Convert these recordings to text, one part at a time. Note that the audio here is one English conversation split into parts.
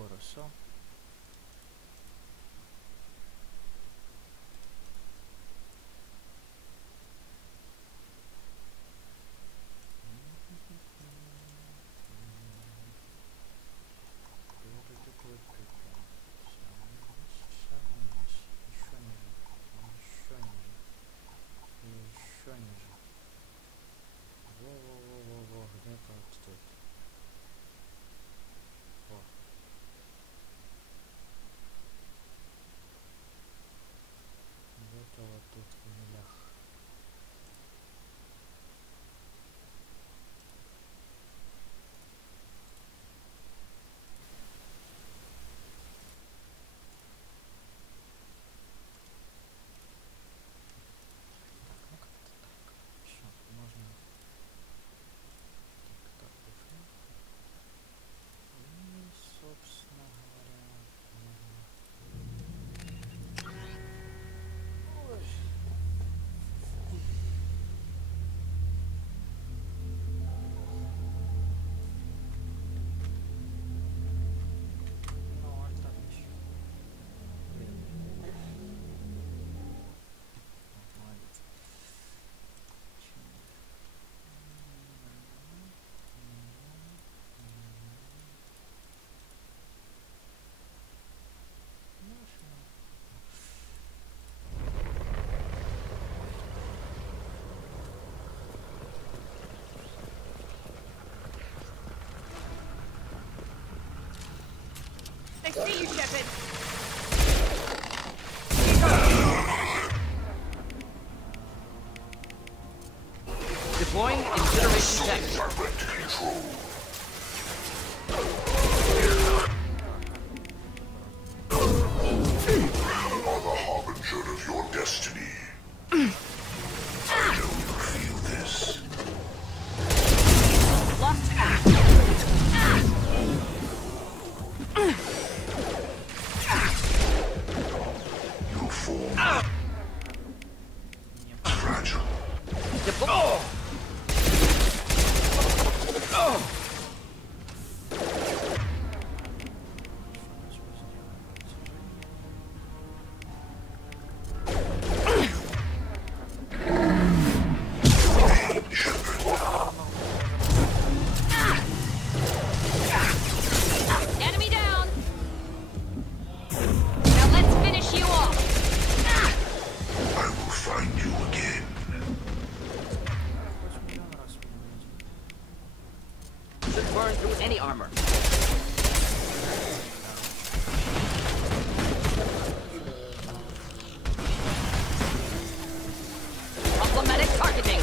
Хорошо. Еще ниже. Во-во-во-во-во, где-то вот тут. О. Где-то вот тут в милях. Так, ну как-то так. Еще можно так дышать. И, собственно говоря, можно... Ой. Ну, а там еще. Блин. Молодец. I see you, Shepard. Deploying incineration tech. You are the harbinger of your destiny. I know you feel this. Lost. You form fragile. Enemy down. Now let's finish you off. I will find you again. Should burn through any armor. Problematic targeting.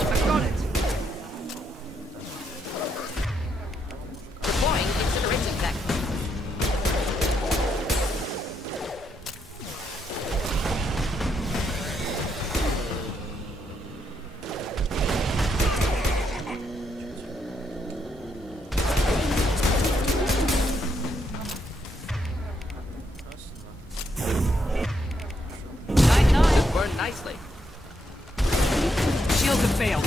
I got it. Deploying incineration tech. Burn nicely. Shields have failed.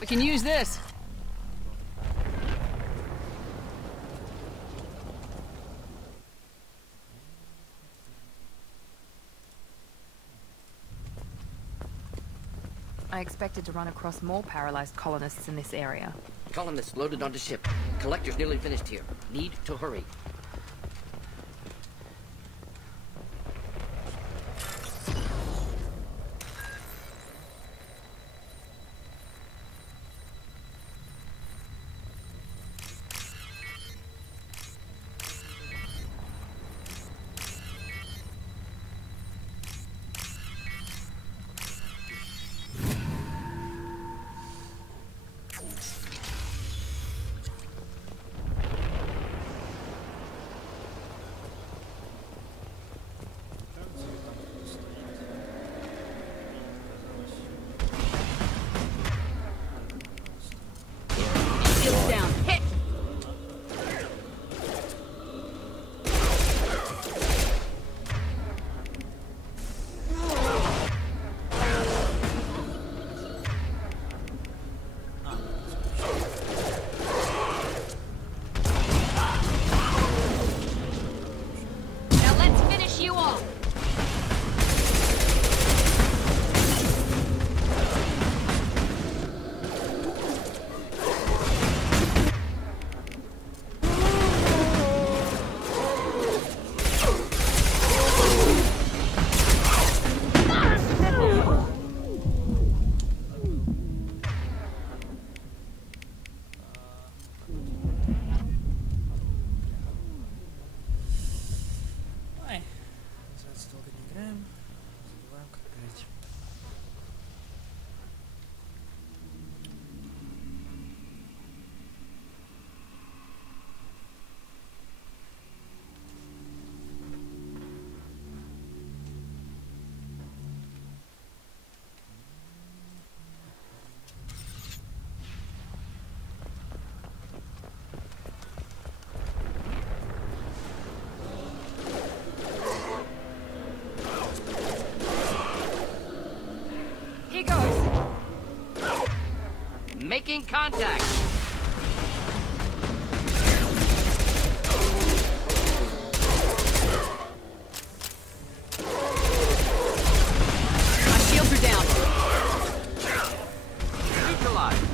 We can use this. I expected to run across more paralyzed colonists in this area. Colonists loaded onto ship. Collector's nearly finished here. Need to hurry. Here goes. Making contact. My shields are down. Neutralized.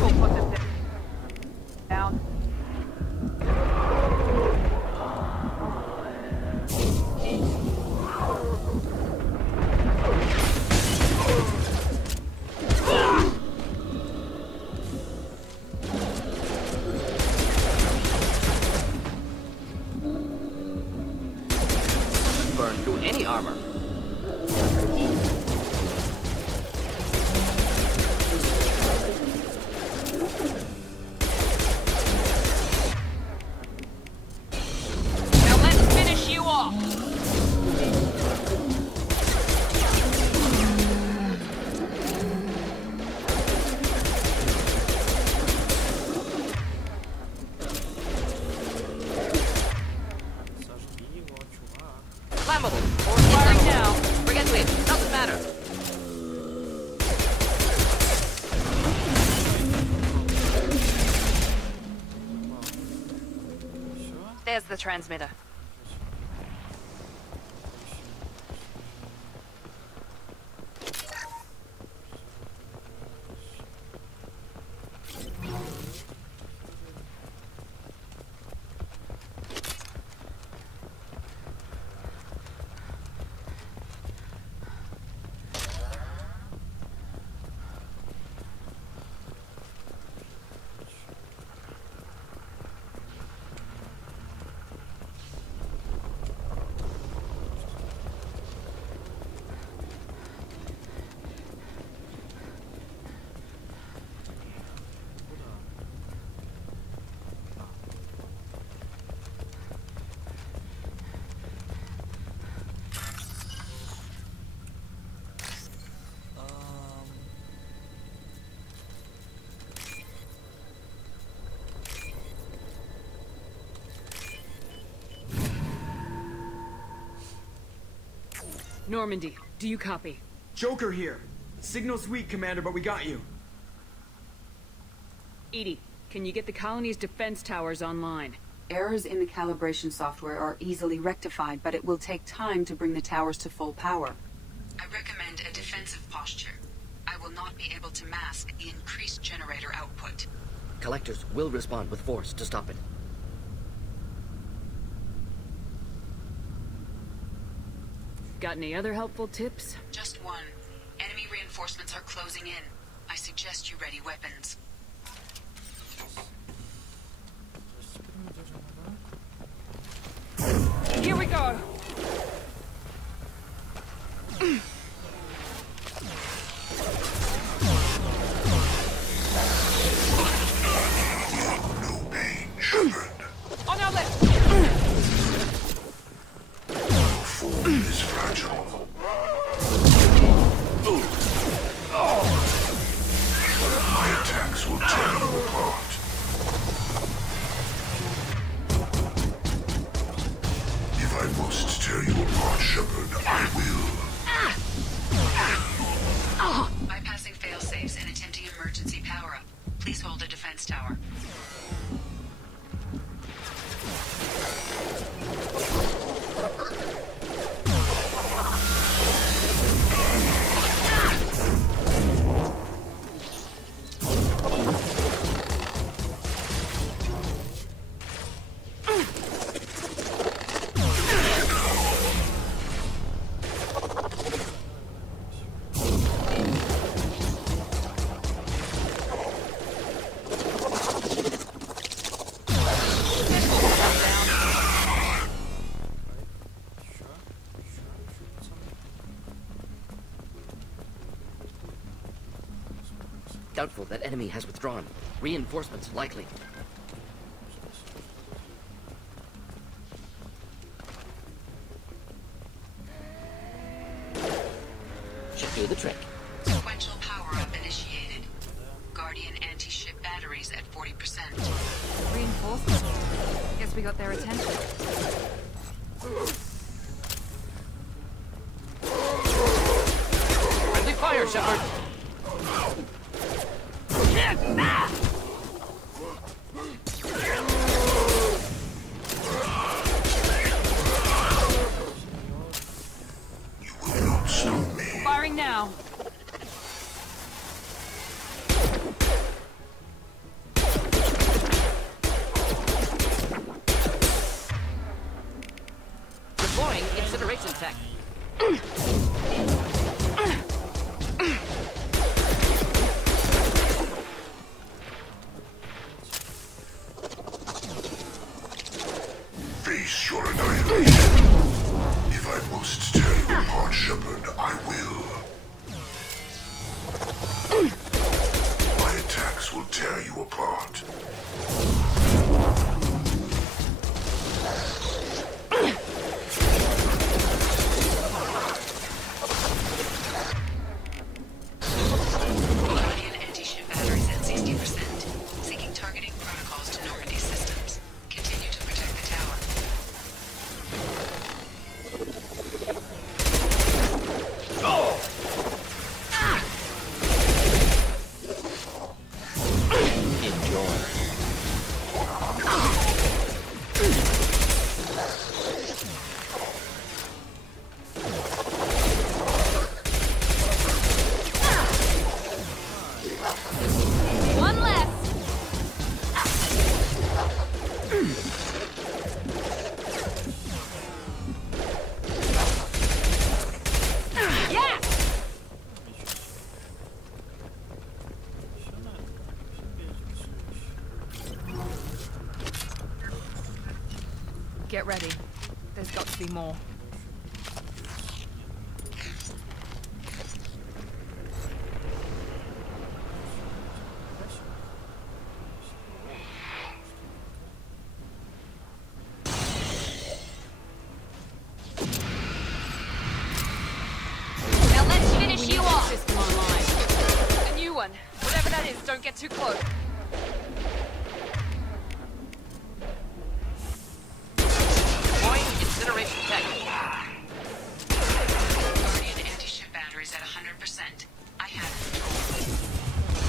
We'll put this down. Burn through any armor. Now let's finish you off. Сожги его, чувак. Flammable. Or Firing inflammable. now. Forget it. Doesn't matter. Все? There's the transmitter. Normandy, do you copy? Joker here. Signal's weak, Commander, but we got you. Edie, can you get the colony's defense towers online? Errors in the calibration software are easily rectified, but it will take time to bring the towers to full power. I recommend a defensive posture. I will not be able to mask the increased generator output. Collectors will respond with force to stop it. Got any other helpful tips? Just one. Enemy reinforcements are closing in. I suggest you ready weapons. Here we go. No pain, Shepard. On our left. Form is fragile. My attacks will tear you apart. If I must tear you apart, Shepard, I will. Bypassing failsafes and attempting emergency power-up. Please hold a defense tower. Doubtful that enemy has withdrawn. Reinforcements likely. Should do the trick. Sequential power-up initiated. Guardian anti-ship batteries at 40%. Reinforcements. Guess we got their attention. Shepard. You will not stop me. Firing now. Deploying incineration tech. Face your annihilation. If I must tear you apart, Shepard, I will. My attacks will tear you apart. Guardian anti-ship batteries at 60%. Seeking targeting protocols to Normandy systems. Continue to protect the tower. One less. Yeah. Get ready. There's got to be more. Now let's finish you off. System online. A new one. Whatever that is, don't get too close. Deploying incineration tech. Guardian anti-ship batteries at 100%. I have control.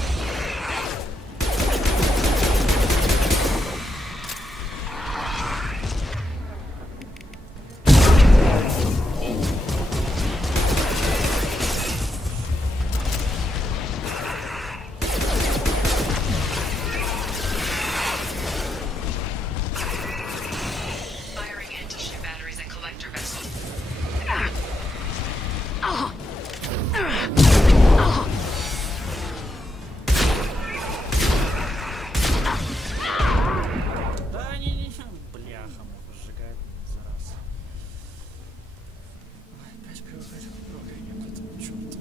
Firing anti-ship batteries at collector vessel. Да, не, бляха, сжигает за раз. Ой, опять приходит управление к этому черту.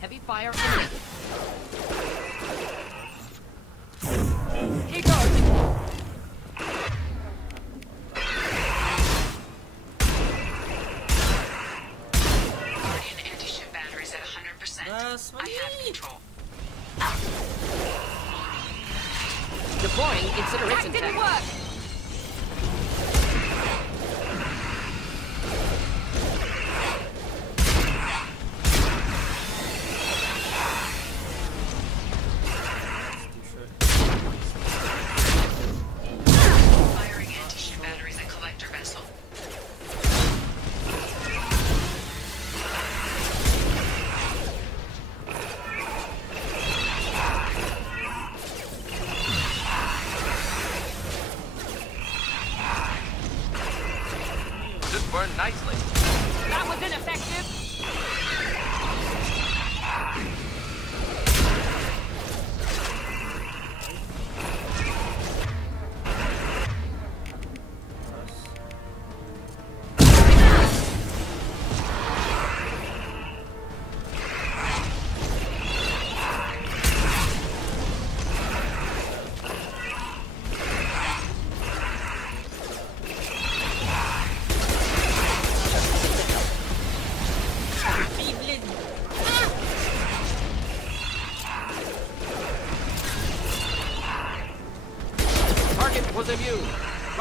Heavy fire imminent. Here goes. Guardian anti-ship batteries at 100%. Да, I смотри! have control. Deploying That incineration didn't tech. work. Firing anti-ship batteries at collector vessel. This burned nicely. That was ineffective. Ты, блядь!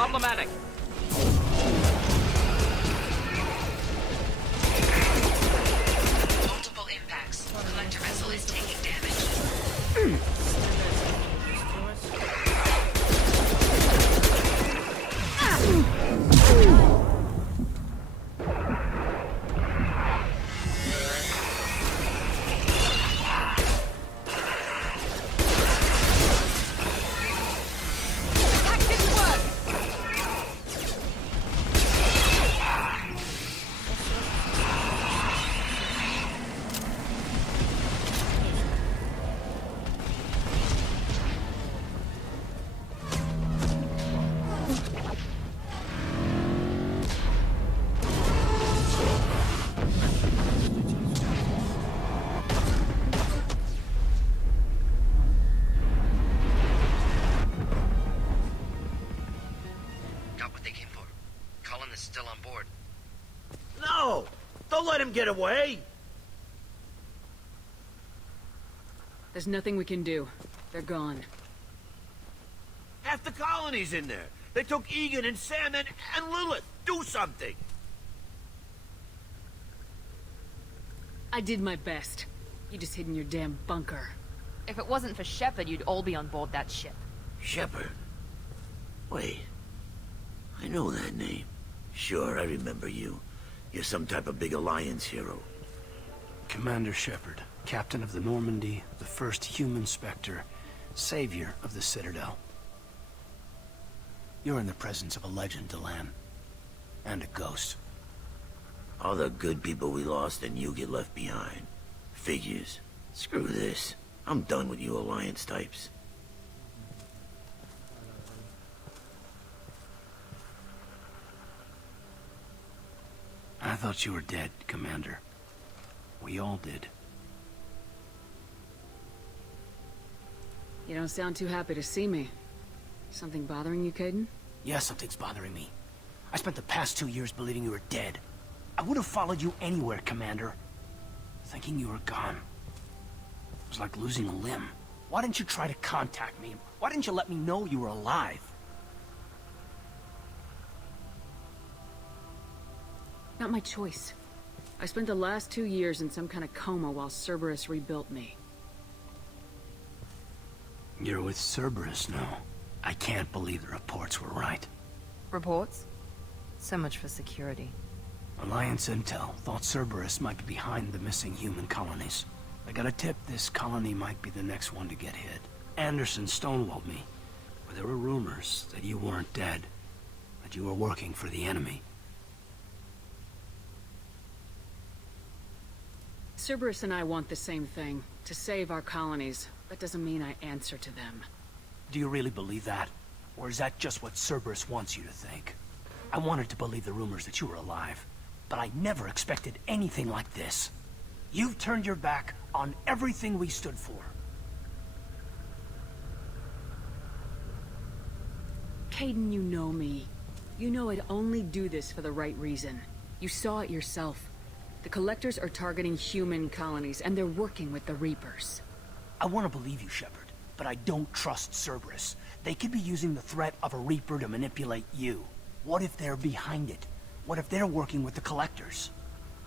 problematic. Multiple impacts. Collector vessel is taking damage. Got what they came for. Colin is still on board. No! Don't let him get away! There's nothing we can do. They're gone. Half the colony's in there. They took Egan and Sam and Lilith. Do something! I did my best. You just hid in your damn bunker. If it wasn't for Shepard, you'd all be on board that ship. Shepard? Wait. I know that name. Sure, I remember you. You're some type of big Alliance hero. Commander Shepard, captain of the Normandy, the first human Spectre, savior of the Citadel. You're in the presence of a legend, Delan. And a ghost. All the good people we lost and you get left behind. Figures. Screw this. I'm done with you Alliance types. I thought you were dead, Commander. We all did. You don't sound too happy to see me. Something bothering you, Caden? Yeah, something's bothering me. I spent the past 2 years believing you were dead. I would have followed you anywhere, Commander. Thinking you were gone. It was like losing a limb. Why didn't you try to contact me? Why didn't you let me know you were alive? Not my choice. I spent the last 2 years in some kind of coma while Cerberus rebuilt me. You're with Cerberus now. I can't believe the reports were right. Reports? So much for security. Alliance Intel thought Cerberus might be behind the missing human colonies. I got a tip this colony might be the next one to get hit. Anderson stonewalled me, but there were rumors that you weren't dead, that you were working for the enemy. Cerberus and I want the same thing, to save our colonies. That doesn't mean I answer to them. Do you really believe that? Or is that just what Cerberus wants you to think? I wanted to believe the rumors that you were alive, but I never expected anything like this. You've turned your back on everything we stood for. Caden, you know me. You know I'd only do this for the right reason. You saw it yourself. The Collectors are targeting human colonies, and they're working with the Reapers. I want to believe you, Shepard, but I don't trust Cerberus. They could be using the threat of a Reaper to manipulate you. What if they're behind it? What if they're working with the Collectors?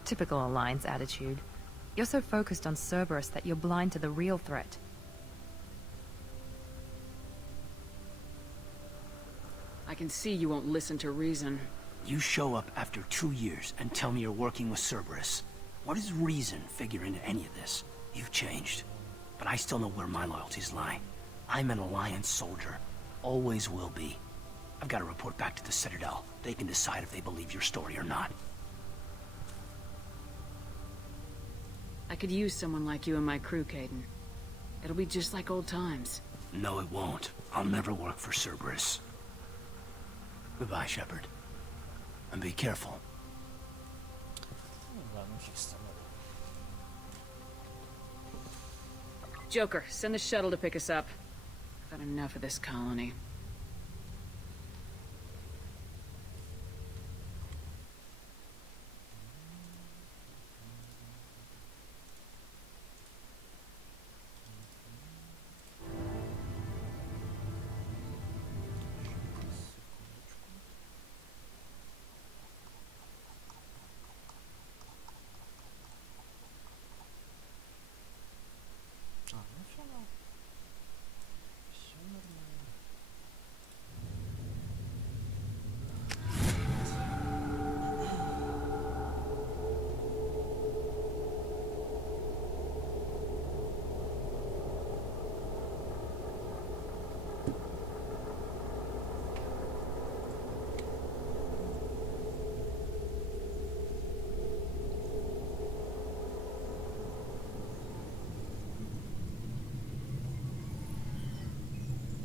Typical Alliance attitude. You're so focused on Cerberus that you're blind to the real threat. I can see you won't listen to reason. You show up after 2 years and tell me you're working with Cerberus. What does reason figure into any of this? You've changed. But I still know where my loyalties lie. I'm an Alliance soldier. Always will be. I've got to report back to the Citadel. They can decide if they believe your story or not. I could use someone like you in my crew, Caden. It'll be just like old times. No, it won't. I'll never work for Cerberus. Goodbye, Shepard. And be careful. Vermiş istemedi. Joker, send the shuttle to pick us up. I've had enough of this colony.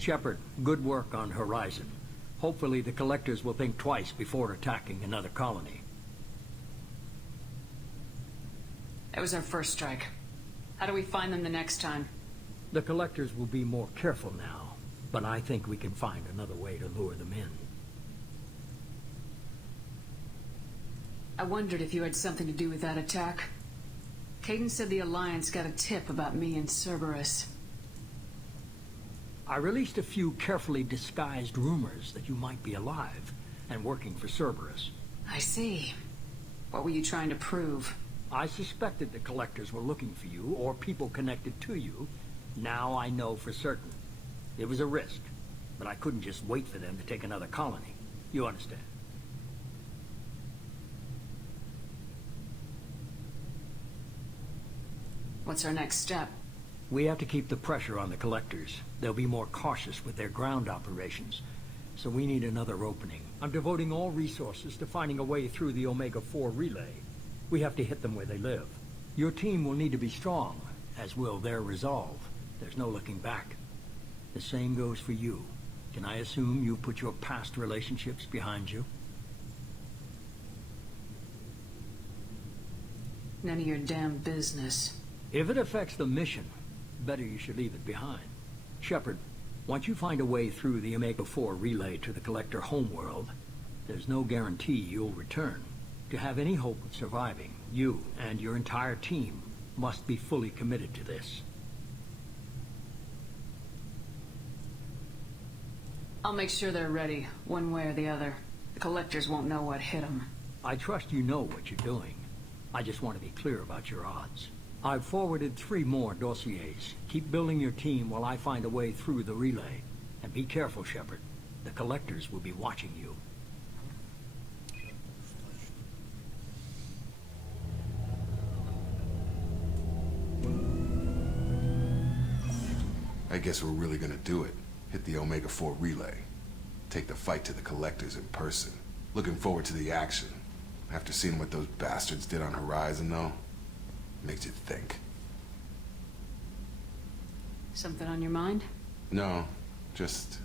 Shepard, good work on Horizon. Hopefully the Collectors will think twice before attacking another colony. That was our first strike. How do we find them the next time? The Collectors will be more careful now, but I think we can find another way to lure them in. I wondered if you had something to do with that attack. Caden said the Alliance got a tip about me and Cerberus. I released a few carefully disguised rumors that you might be alive and working for Cerberus. I see. What were you trying to prove? I suspected the Collectors were looking for you, or people connected to you. Now I know for certain. It was a risk, but I couldn't just wait for them to take another colony. You understand? What's our next step? We have to keep the pressure on the Collectors. They'll be more cautious with their ground operations. So we need another opening. I'm devoting all resources to finding a way through the Omega-4 relay. We have to hit them where they live. Your team will need to be strong, as will their resolve. There's no looking back. The same goes for you. Can I assume you put your past relationships behind you? None of your damn business. If it affects the mission, better you should leave it behind. Shepard, once you find a way through the Omega-4 relay to the Collector homeworld, there's no guarantee you'll return. To have any hope of surviving, you and your entire team must be fully committed to this. I'll make sure they're ready, one way or the other. The Collectors won't know what hit them. I trust you know what you're doing. I just want to be clear about your odds. I've forwarded 3 more dossiers. Keep building your team while I find a way through the relay. And be careful, Shepard. The Collectors will be watching you. I guess we're really gonna do it. Hit the Omega-4 relay. Take the fight to the Collectors in person. Looking forward to the action. After seeing what those bastards did on Horizon, though, makes you think. Something on your mind? No, just...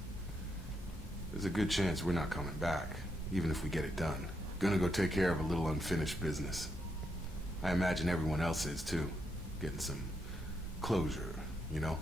there's a good chance we're not coming back, even if we get it done. Gonna go take care of a little unfinished business. I imagine everyone else is, too. Getting some closure, you know?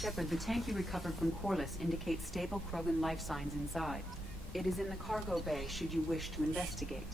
Shepard, the tank you recovered from Corliss indicates stable Krogan life signs inside. It is in the cargo bay should you wish to investigate.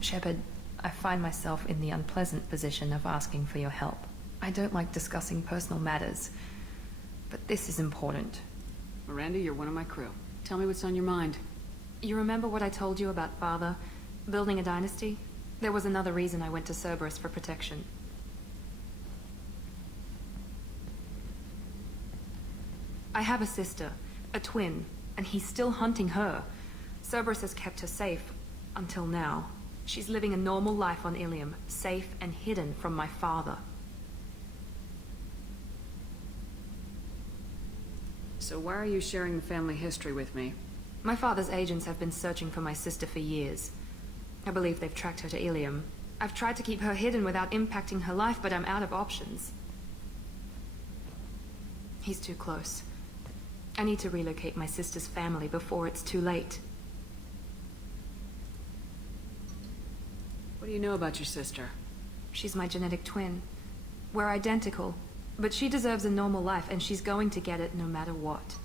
Shepard, I find myself in the unpleasant position of asking for your help. I don't like discussing personal matters, but this is important. Miranda, you're one of my crew. Tell me what's on your mind. You remember what I told you about Father? Building a dynasty? There was another reason I went to Cerberus for protection. I have a sister, a twin, and he's still hunting her. Cerberus has kept her safe, until now. She's living a normal life on Ilium, safe and hidden from my father. So why are you sharing the family history with me? My father's agents have been searching for my sister for years. I believe they've tracked her to Ilium. I've tried to keep her hidden without impacting her life, but I'm out of options. He's too close. I need to relocate my sister's family before it's too late. What do you know about your sister? She's my genetic twin. We're identical, but she deserves a normal life, and she's going to get it no matter what.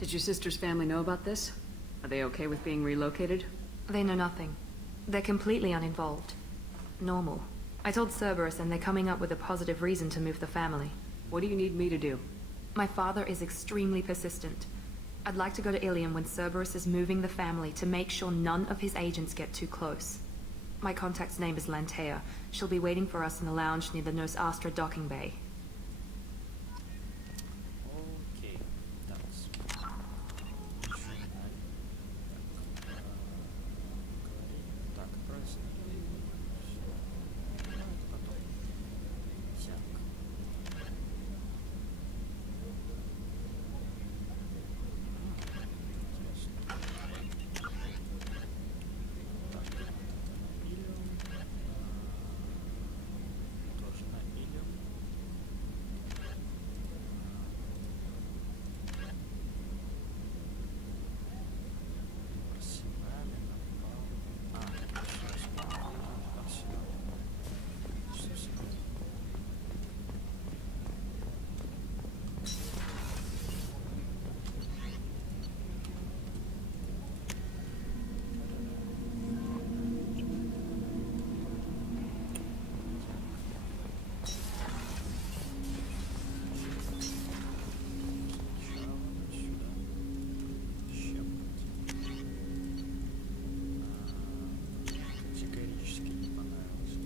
Did your sister's family know about this? Are they okay with being relocated? They know nothing. They're completely uninvolved. Normal. I told Cerberus, and they're coming up with a positive reason to move the family. What do you need me to do? My father is extremely persistent. I'd like to go to Ilium when Cerberus is moving the family to make sure none of his agents get too close. My contact's name is Lantea. She'll be waiting for us in the lounge near the Nos Astra docking bay. Окей. Так. Так, просто. Потом. Так. Тоже на Ilium. Арсенале напал. Сейчас Арсенал. Что секунду. Категорически не понравилось.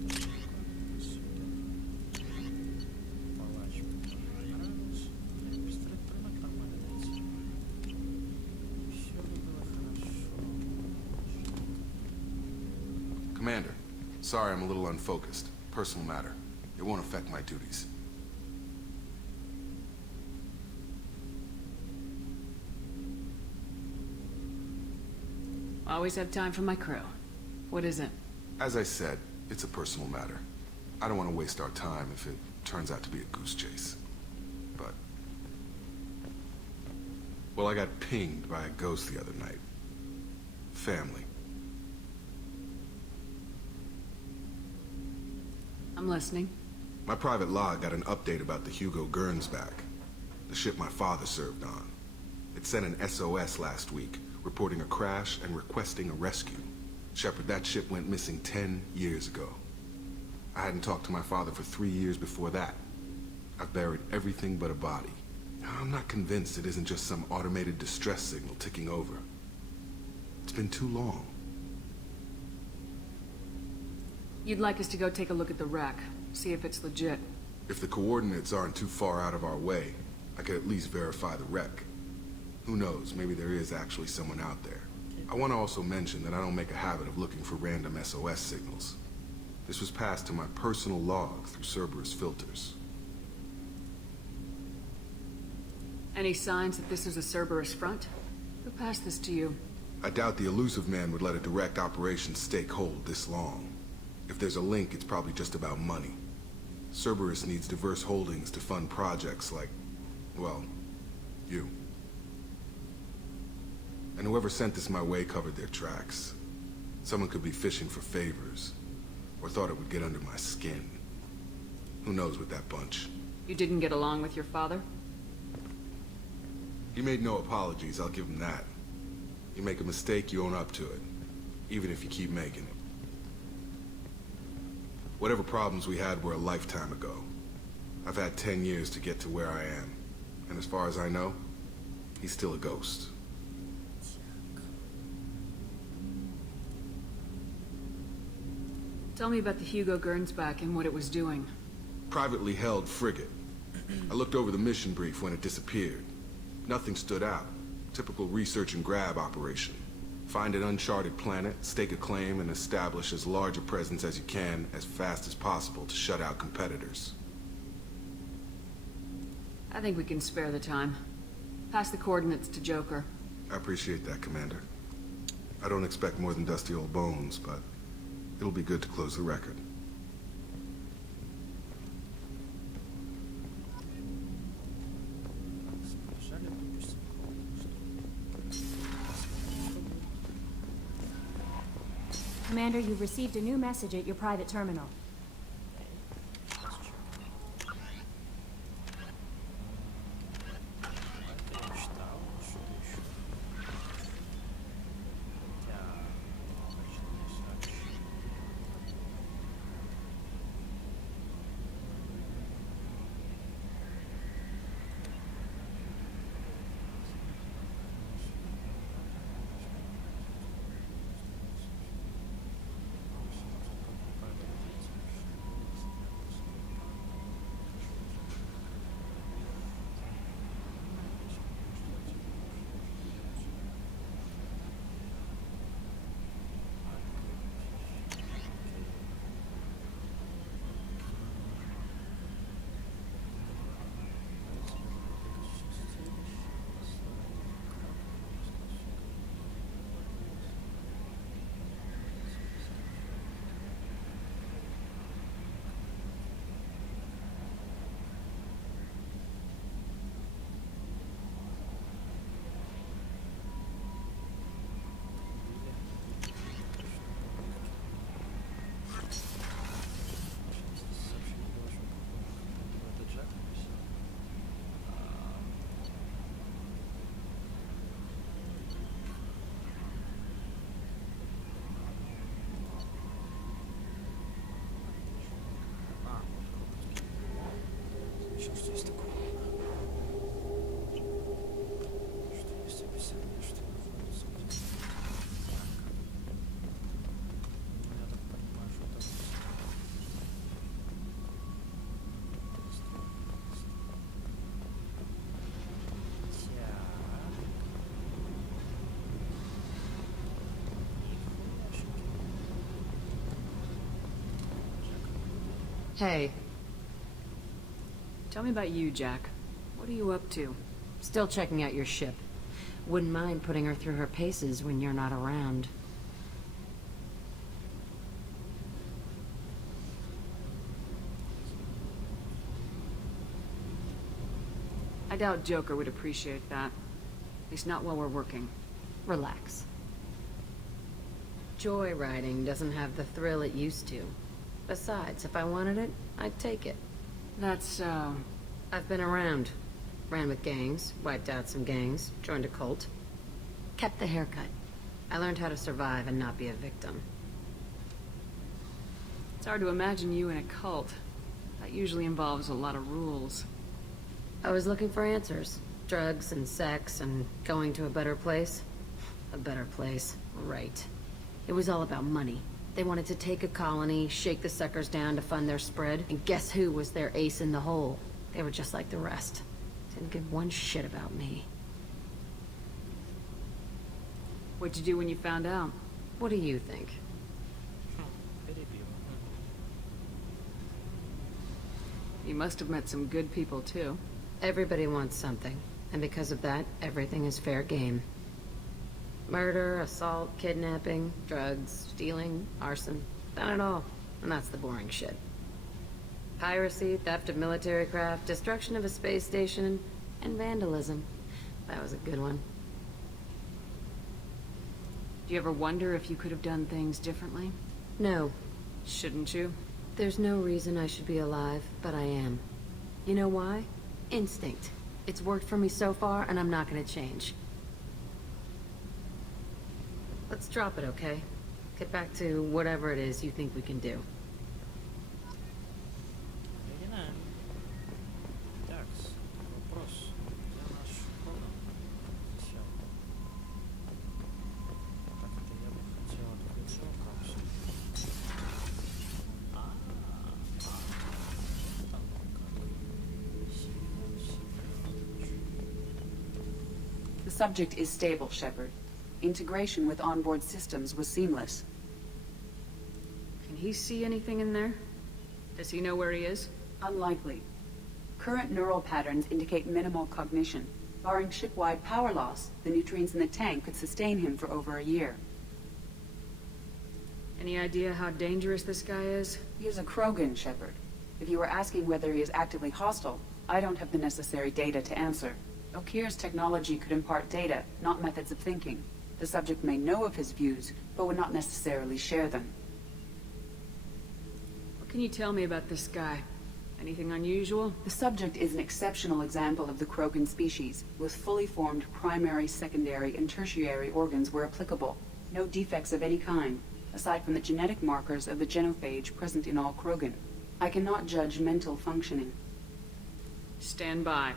Палач мне понравился. Пистолет-пулемет нормально найти. Все бы было хорошо. Commander, sorry I'm a little unfocused. Personal matter. It won't affect my duties. Always have time for my crew. What is it? As I said, it's a personal matter. I don't want to waste our time if it turns out to be a goose chase. But... well, I got pinged by a ghost the other night. Family. I'm listening. My private log got an update about the Hugo Gernsback, the ship my father served on. It sent an SOS last week, reporting a crash and requesting a rescue. Shepard, that ship went missing 10 years ago. I hadn't talked to my father for 3 years before that. I've buried everything but a body. I'm not convinced it isn't just some automated distress signal ticking over. It's been too long. You'd like us to go take a look at the wreck, see if it's legit. If the coordinates aren't too far out of our way, I could at least verify the wreck. Who knows, maybe there is actually someone out there. I want to also mention that I don't make a habit of looking for random SOS signals. This was passed to my personal log through Cerberus filters. Any signs that this was a Cerberus front? Who passed this to you? I doubt the elusive man would let a direct operation stake hold this long. If there's a link, it's probably just about money. Cerberus needs diverse holdings to fund projects like, well, you. And whoever sent this my way covered their tracks. Someone could be fishing for favors, or thought it would get under my skin. Who knows with that bunch? You didn't get along with your father? He made no apologies, I'll give him that. You make a mistake, you own up to it. Even if you keep making it. Whatever problems we had were a lifetime ago. I've had 10 years to get to where I am. And as far as I know, he's still a ghost. Tell me about the Hugo Gernsback and what it was doing. Privately held frigate. I looked over the mission brief when it disappeared. Nothing stood out. Typical research and grab operation. Find an uncharted planet, stake a claim, and establish as large a presence as you can as fast as possible to shut out competitors. I think we can spare the time. Pass the coordinates to Joker. I appreciate that, Commander. I don't expect more than dusty old bones, but it'll be good to close the record. Commander, you've received a new message at your private terminal. Что здесь такое? Что есть описание, что находится где-то? Я так понимаю, что это... Hey. Tell me about you, Jack. What are you up to? Still checking out your ship. Wouldn't mind putting her through her paces when you're not around. I doubt Joker would appreciate that. At least not while we're working. Relax. Joyriding doesn't have the thrill it used to. Besides, if I wanted it, I'd take it. That's so... I've been around. Ran with gangs, wiped out some gangs, joined a cult. Kept the haircut. I learned how to survive and not be a victim. It's hard to imagine you in a cult. That usually involves a lot of rules. I was looking for answers. Drugs and sex and going to a better place. A better place, right. It was all about money. They wanted to take a colony, shake the suckers down to fund their spread, and guess who was their ace in the hole? They were just like the rest. Didn't give one shit about me. What'd you do when you found out? What do you think? You must have met some good people, too. Everybody wants something, and because of that, everything is fair game. Murder, assault, kidnapping, drugs, stealing, arson. Done it all. And that's the boring shit. Piracy, theft of military craft, destruction of a space station, and vandalism. That was a good one. Do you ever wonder if you could have done things differently? No. Shouldn't you? There's no reason I should be alive, but I am. You know why? Instinct. It's worked for me so far, and I'm not gonna change. Let's drop it, okay? Get back to whatever it is you think we can do. Оригинально. Такс, вопрос. Где наш Хоган? Зачем? Как это я бы хотел отключил капсулу? Там как. The subject is stable, Shepard. Integration with onboard systems was seamless. Can he see anything in there? Does he know where he is? Unlikely. Current neural patterns indicate minimal cognition. Barring ship-wide power loss, the nutrients in the tank could sustain him for over a year. Any idea how dangerous this guy is? He is a Krogan, Shepard. If you were asking whether he is actively hostile, I don't have the necessary data to answer. Okir's technology could impart data, not methods of thinking. The subject may know of his views, but would not necessarily share them. What can you tell me about this guy? Anything unusual? The subject is an exceptional example of the Krogan species, with fully formed primary, secondary, and tertiary organs where applicable. No defects of any kind, aside from the genetic markers of the genophage present in all Krogan. I cannot judge mental functioning. Stand by.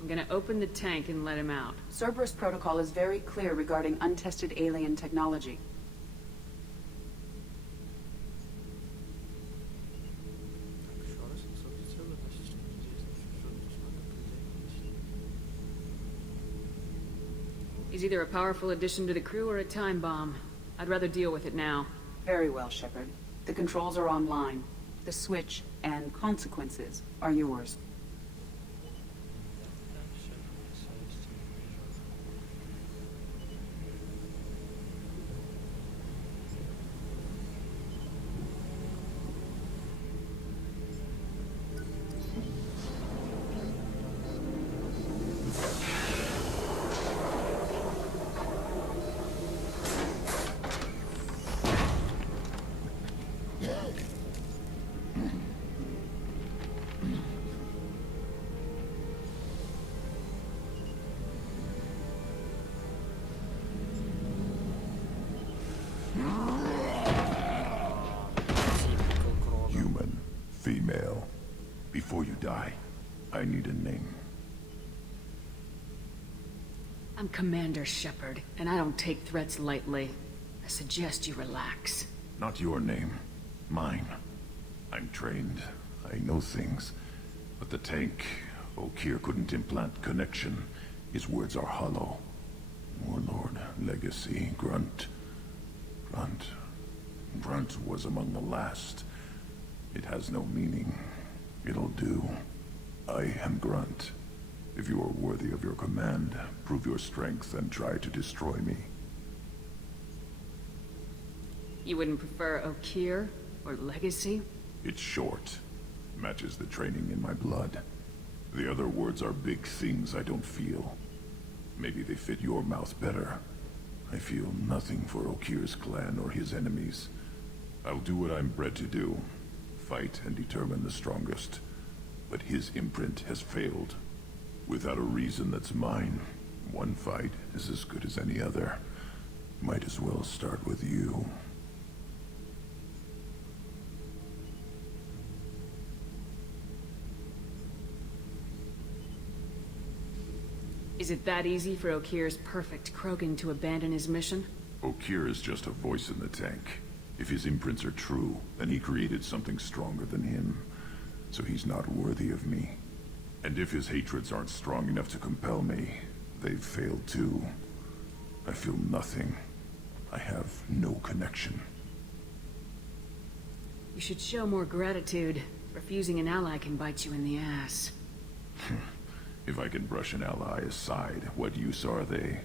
I'm gonna open the tank and let him out. Cerberus protocol is very clear regarding untested alien technology. He's either a powerful addition to the crew or a time bomb. I'd rather deal with it now. Very well, Shepard. The controls are online. The switch and consequences are yours. Human, female. Before you die, I need a name. I'm Commander Shepard, and I don't take threats lightly. I suggest you relax. Not your name. Mine. I'm trained. I know things. But the tank, Okir couldn't implant connection. His words are hollow. Warlord, Legacy, Grunt. Grunt was among the last. It has no meaning. It'll do. I am Grunt. If you are worthy of your command, prove your strength and try to destroy me. You wouldn't prefer Okir or Legacy? It's short. Matches the training in my blood. The other words are big things I don't feel. Maybe they fit your mouth better. I feel nothing for Okir's clan or his enemies. I'll do what I'm bred to do. Fight and determine the strongest. But his imprint has failed. Without a reason that's mine, one fight is as good as any other. Might as well start with you. Is it that easy for Okir's perfect Krogan to abandon his mission? Okir is just a voice in the tank. If his imprints are true, then he created something stronger than him. So he's not worthy of me. And if his hatreds aren't strong enough to compel me, they've failed too. I feel nothing. I have no connection. You should show more gratitude. Refusing an ally can bite you in the ass. If I can brush an ally aside, what use are they?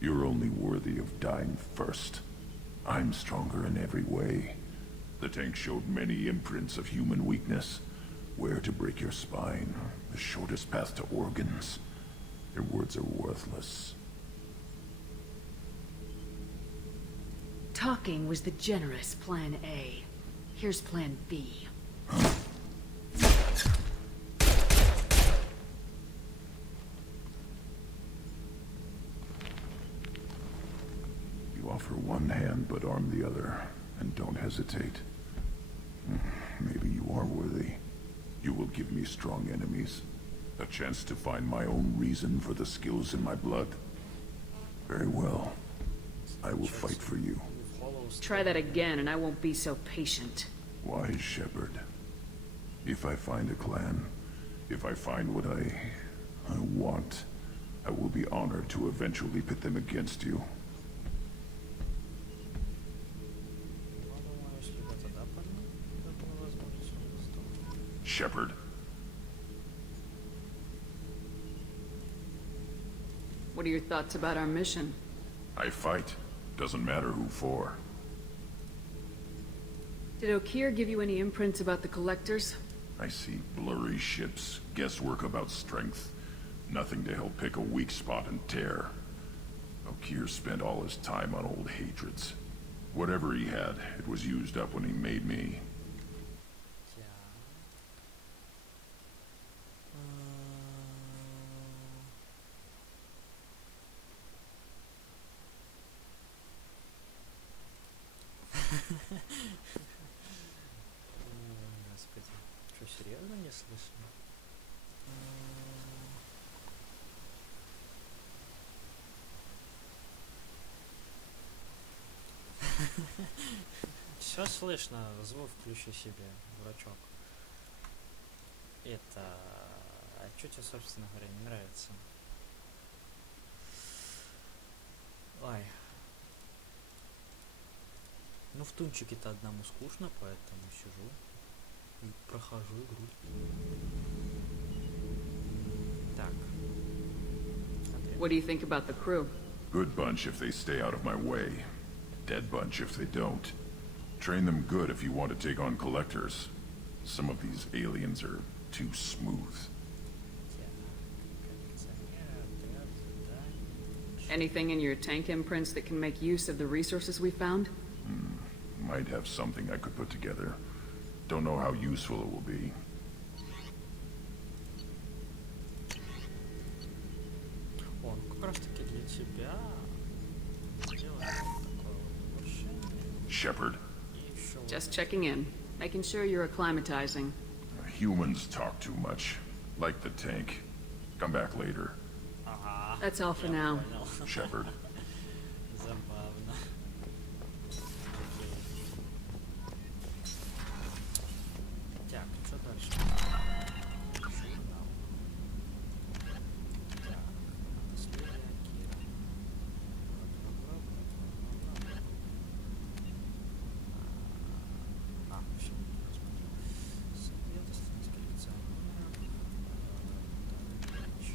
You're only worthy of dying first. I'm stronger in every way. The tank showed many imprints of human weakness. Where to break your spine, the shortest path to organs. Your words are worthless. Talking was the generous Plan A. Here's Plan B. You offer one hand, but arm the other, and don't hesitate. Maybe you are worthy. You will give me strong enemies. A chance to find my own reason for the skills in my blood. Very well. I will fight for you. Try that again, and I won't be so patient. Wise shepherd. If I find a clan, if I find what I want, I will be honored to eventually pit them against you. Shepherd. What are your thoughts about our mission? I fight. Doesn't matter who for. Did Okeer give you any imprints about the Collectors? I see blurry ships, guesswork about strength. Nothing to help pick a weak spot and tear. Okeer spent all his time on old hatreds. Whatever he had, it was used up when he made me. Господи, что, серьезно не слышно? Все слышно, звук включи себе, дурачок. Это... А что тебе, собственно говоря, не нравится? Ой. Ну, в тунчике-то одному скучно, поэтому сижу и прохожу игру. Так. What do you think about the crew? Good bunch if they stay out of my way. Dead bunch if they don't. Train them good if you want to take on collectors. Some of these aliens are too smooth. Anything in your tank imprints that can make use of the resources we found? Might have something I could put together. Don't know how useful it will be. О, ну как раз таки для тебя делаем такое вот обращение. Shepherd. Just checking in, making sure you're acclimatizing. Humans talk too much. Like the tank. Come back later. That's all for now. Shepherd. Забавно. Так, что дальше? Журнал. Так, наследие Кира. Все, соответственно, коллекционер. Дальше.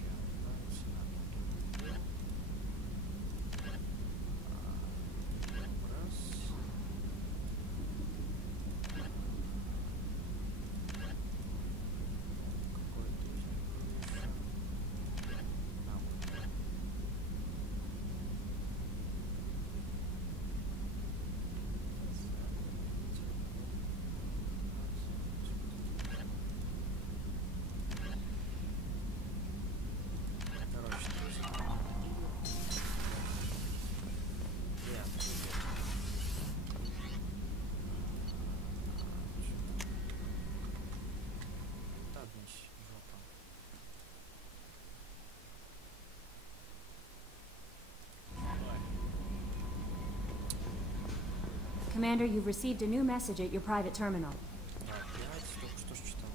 Commander, you've received a new message at your private terminal. Что ж читал?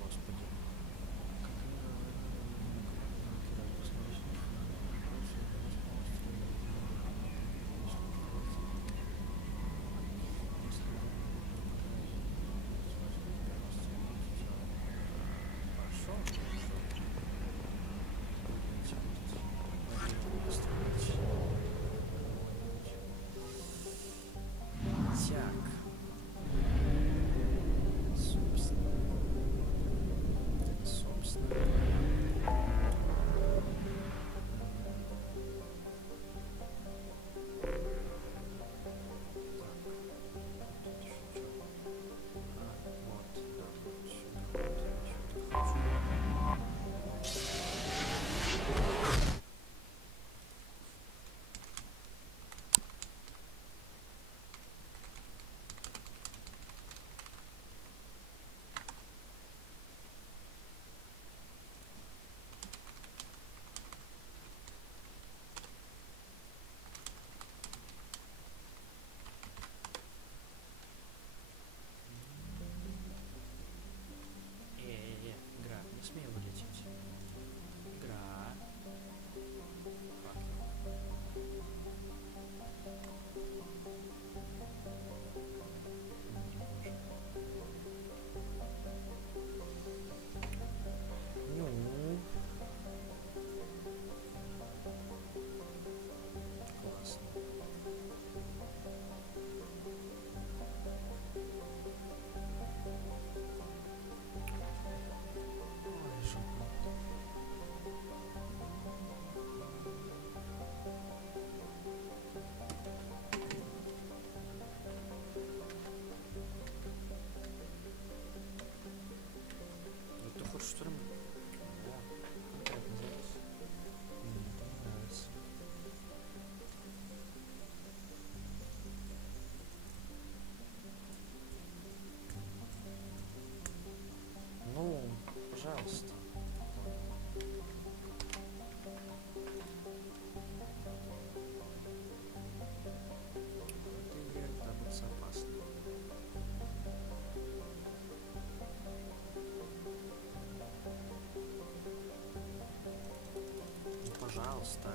Господи. пожалуйста. В этой игре добыться опасно. Ну, пожалуйста,